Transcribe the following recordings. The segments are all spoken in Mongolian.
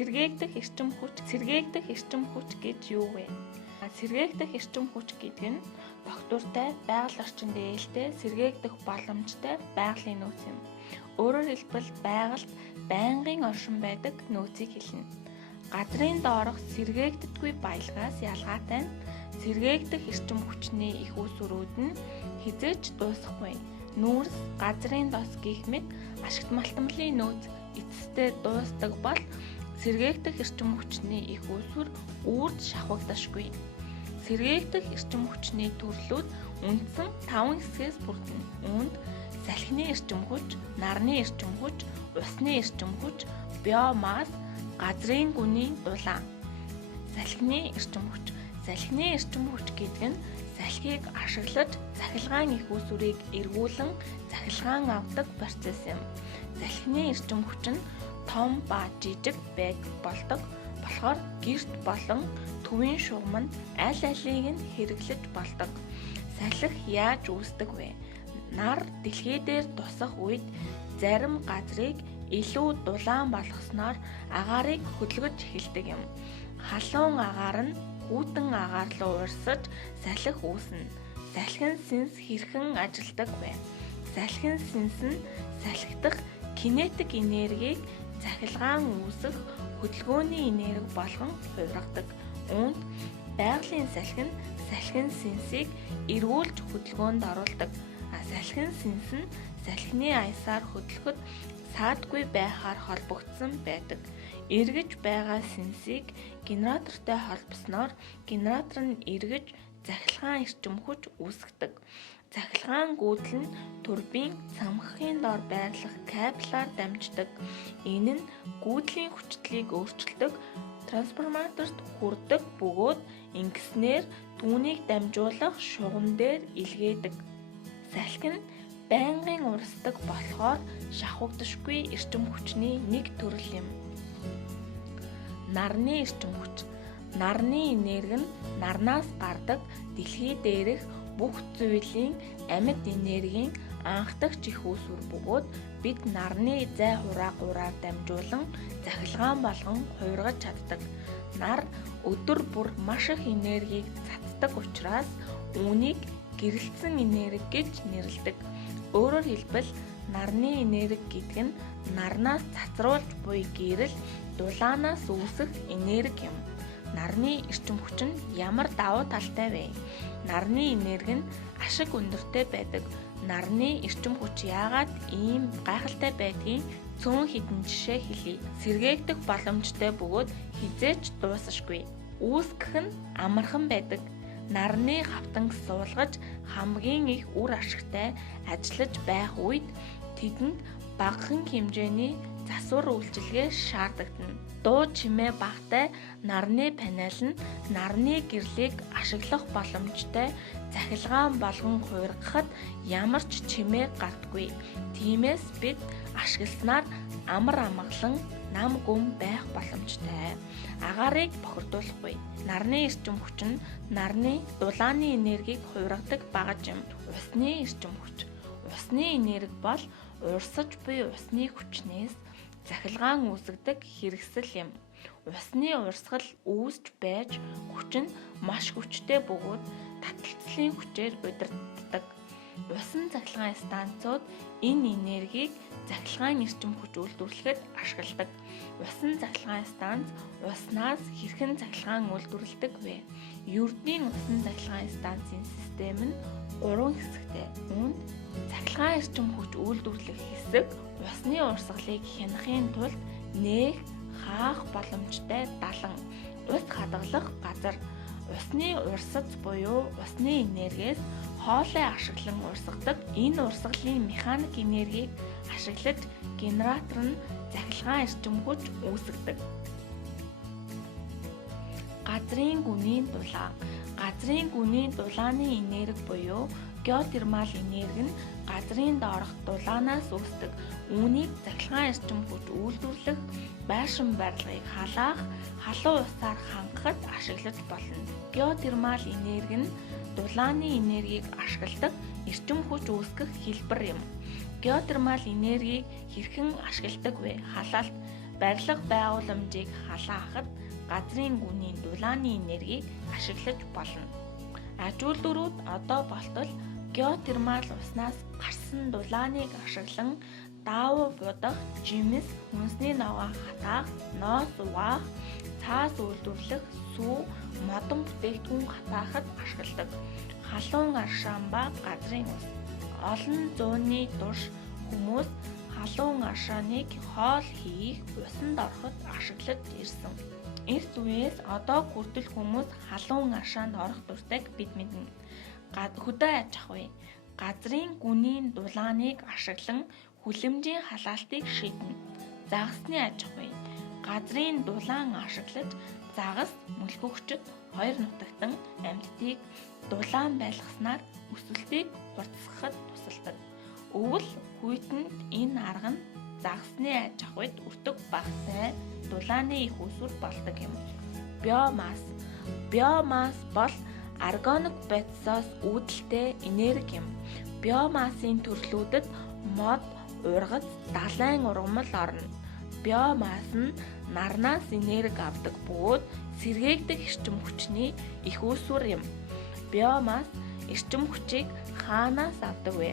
Сэргээгдэх эрчим хүч гэж юу вэ? Сэргээгдэх эрчим хүч гэдэг нь тогтвортой, байгаль орчинд ээлтэй, сэргээгдэх боломжтой байгалийн нөөц юм. Өөрөөр хэлбэл байгальд байнгын оршин байдаг нөөцийг хэлнэ. Газрын доорх сэргээгддэггүй баялгаас ялгаатай нь сэргээгдэх эрчим хүчний их үүсвэрүүд нь хизээч дуусахгүй. Нүүрс, газрын дос гэх мэт ашигт малтмлын нөөц эцэстээ дуустдаг бол сэргээгдэх эрчим хүчний их үүсвэр үрд шавхагдашгүй. Сэргээгдэх эрчим хүчний төрлүүд үндсэн 5 хэсгээс бүрдэнэ. Үүнд салхины эрчим хүч, нарны эрчим хүч, усны эрчим хүч, биомасс, газрын гүний дулаан. Салхины эрчим хүч гэдэг нь салхийг ашиглаж цахилгаан их үүсвэрийг эргүүлэн цахилгаан авдаг процесс юм. Салхины эрчим хүч нь том ба жижиг болдог болохоор гэрт болон төвийн шугамд аль алийг нь хэрэглэж болдог. Салхи яаж үүсдэг вэ? Нар дэлхий дээр тусах үед зарим газрыг илүү дулаан болгосноор агаарыг хөдөлгөж эхэлдэг юм. Халуун агаар нь хүйтэн агаар руу урсаж салхи үүснэ. Салхин синс хэрхэн ажилладаг вэ? Салхин синс нь салхидах кинетик энергийг цахилгаан үүсэх хөдөлгөөний энерги болгон хувиргадаг. Үүнд байгалийн салхи нь салхин синсийг эргүүлж хөдөлгөөнд оруулдаг. Салхин синс нь салхины аясаар хөдлөхөд саадгүй байхаар холбогдсон байдаг. Эргэж байгаа синсийг генератортой холбосноор генератор нь эргэж цахилгаан эрчим хүч үүсгэдэг. Цахилгаан гүйдэл нь турбин цамхгийн доор байрлах кабелаар дамждаг. Энэ нь гүйдлийн хүчлийг өөрчилдөг, трансформаторт хүрдэг бөгөөд ингэснээр түүнийг дамжуулах шугам дээр илгээдэг. Салхи нь байнгын урсдаг болохоор шавхагдашгүй эрчим хүчний нэг төрөл юм. Нарны эрчим хүч. Нарны энерги нь нарнаас гардаг дэлхий дээрх бүх зүйлийн амьд энергийн анхдагч их үүсвэр бөгөөд бид нарны зай хураагаараа дамжуулан цахилгаан болгон хувиргаж чаддаг. Нар өдөр бүр маш их энергийг цацдаг учраас үүнийг гэрэлтсэн энерги гэж нэрлэдэг. Өөрөөр хэлбэл нарны энерги гэдэг нь нарнаас цацруулж буй гэрэл дулаанаас үүсэх энерги юм. Нарны эрчим хүч нь ямар давуу талтай вэ? Нарны энерги нь ашиг өндөртэй байдаг. Нарны эрчим хүч яагаад ийм гайхалтай байдгийг цөөн хэдэн жишээ хэлье. Сэргээгдэх боломжтой бөгөөд хизээч дуусашгүй. Үүсгэх нь амархан байдаг. Нарны хавтанг суулгаж хамгийн их үр ашигтай ажиллаж байх үед тэдэнд багахан хэмжээний засвар үйлчилгээ шаардагдана. Дуу чимээ багтай нарны панел нь нарны гэрлийг ашиглах боломжтой цахилгаан болгон хувиргахад ямар ч чимээ гардаггүй. Тиймээс бид ашигласнаар амар амгалан нам гүм байх боломжтой. Агаарыг бохирдуулахгүй. Нарны эрчим хүч нь нарны дулааны энергийг хувиргадаг багаж юм. Усны эрчим хүч. Усны энерги бол урсаж буй усны хүчнээс цахилгаан үүсгдэг хэрэгсэл юм. Усны урсгал үүсч байж хүч нь маш хүчтэй бөгөөд таталцлын хүчээр удирддаг. Усан цахилгаан станцууд энэ энергийг цахилгаан эрчим хүч үйлдвэрлэхэд ашигладаг. Усан цахилгаан станц уснаас хэрхэн цахилгаан үйлдвэрлэдэг вэ? Ердийн усан цахилгаан станцын систем нь 3 хэсэгтэй. Үүнд цахилгаан эрчим хүч үйлдвэрлэх хэсэг усны урсгалыг хянахын тулд нээх, хаах боломжтой далан, ус хадгалах газар. Усны урсц буюу усны энергиэс хоолой ашиглан урсгадаг. Энэ урсгалын механик энергийг ашиглаж генератор нь цахилгаан эрчим хүч үүсгэдэг. Газрын гүний дулаан. Газрын гүний дулааны энерги буюу геотермал энерги нь газрын доорх дулаанаас үүсдэг. Үүнийг цахилгаан эрчим хүч үйлдвэрлэх, байшин барилгыг халаах, халуун усаар хангахад ашиглаж болно. Геотермал энерги нь дулааны энергийг ашигладаг эрчим хүч үүсгэх хэлбэр юм. Геотермал энергийг хэрхэн ашигладаг вэ? Халаалт барилга байгууламжийг халаахад газрын гүний дулааны энергийг ашиглаж болно. Аж үйлдвэрүүд одоо болтол геотермал уснаас гарсан дулааныг ашиглан даавуу будах, жимс, хүнсний ногоон хатаах, ноос угаах, цаас үйлдвэрлэх, сүү, модон бүтээгдэхүүн хатаахад ашигладаг. Халуун аршаан ба газрын ус. Олон зууны турш хүмүүс халуун аршааныг хоол хийх, усанд ороход ашиглаж ирсэн. Эрт үеэс одоо хүртэл хүмүүс халуун аршаанд орох дуртайг бид мэднэ. Хөдөө аж ахуй. Газрын гүний дулааныг ашиглан хүлэмжийн халаалтыг шийднэ. Загасны аж ахуй. Газрын дулаан ашиглаж загас мөлхөгчд хоёр нутагтан амьтдыг дулаан байлгаснаар өсөлтийг хурцсахад тусалдаг. Өвөл хүйтэнд энэ арга нь загасны аж ахуйд өртөг багтай дулааны их усүр болдог юм. Биомасс. Биомасс бол органик бодисоос үүдэлтэй энерги юм. Биомассын төрлүүдэд мод, ургац, далайн ургамал орно. Биомасс нь нарнаас энерги авдаг бөгөөд сэргээгдэх эрчим хүчний их усүр юм. Биомасс эрчим хүчийг хаанаас авдаг вэ?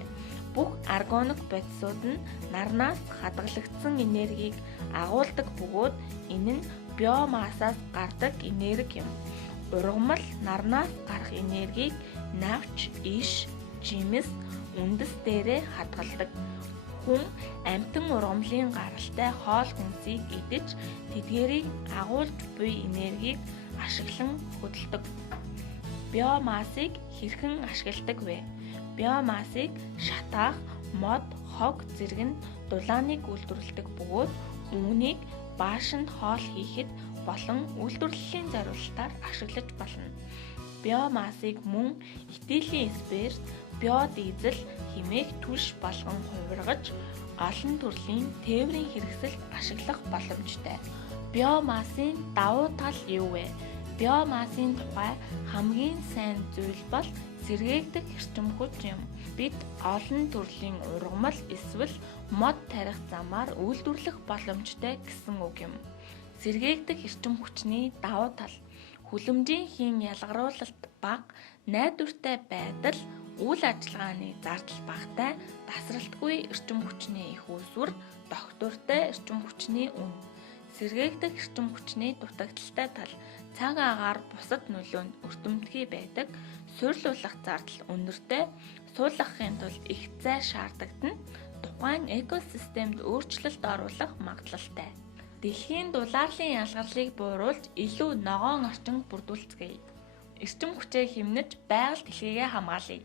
Бүх органик бодисууд нь нарнаас хадгалагдсан энергийг агуулдаг бөгөөд энэ нь биомассаас гардаг энерги юм. Ургамал нарнаас гарах энергийг навч, иш, жимс, үндэс дээрээ хадгалдаг. Хүн амьтан ургамлын гаралтай хоол хүнсийг идэж тэдгээрийг агуулж буй энергийг ашиглан хөдөлдөг. Биомассыг хэрхэн ашигладаг вэ? Биомассыг шатаах, мод, хог зэрэг нь дулааныг үйлдвэрлэдэг бөгөөд үүнийг баашинд хоол хийхэд болон үйлдвэрлэлийн зорилтоор ашиглаж болно. Биомассыг мөн этилийн спирт, биодизель хэмээх түлш болгон хувиргаж олон төрлийн тээврийн хэрэгсэлд ашиглах боломжтой. Биомассын давуу тал юу вэ? Биомассын тухай хамгийн сайн зүйл бол сэргээгдэх эрчим хүч юм. Бид олон төрлийн ургамал эсвэл мод тарих замаар үйлдвэрлэх боломжтой гэсэн үг юм. Сэргээгдэх эрчим хүчний давуу тал. Хүлэмжийн ялгаруулалт бага, найдвартай байдал, үйл ажиллагааны зардал багатай, тасралтгүй эрчим хүчний их усүр, догтвортой эрчим хүчний үн. Сэргээгдэх эрчим хүчний дутагдaltaй тал. Цаг агаар бусад нөлөөнд өртөмтгий байдаг, суйрлуулах зардал өндөртэй, суулгахын тулд их зай шаардагдана, тухайн экосистемд өөрчлөлт оруулах магадлалтай. Дэлхийн дулаалын ялгарлыг бууруулж илүү ногоон орчин бүрдүүлцгээе. Эрчим хүчээ хэмнэж байгаль дэлхийгээ хамгаалъя.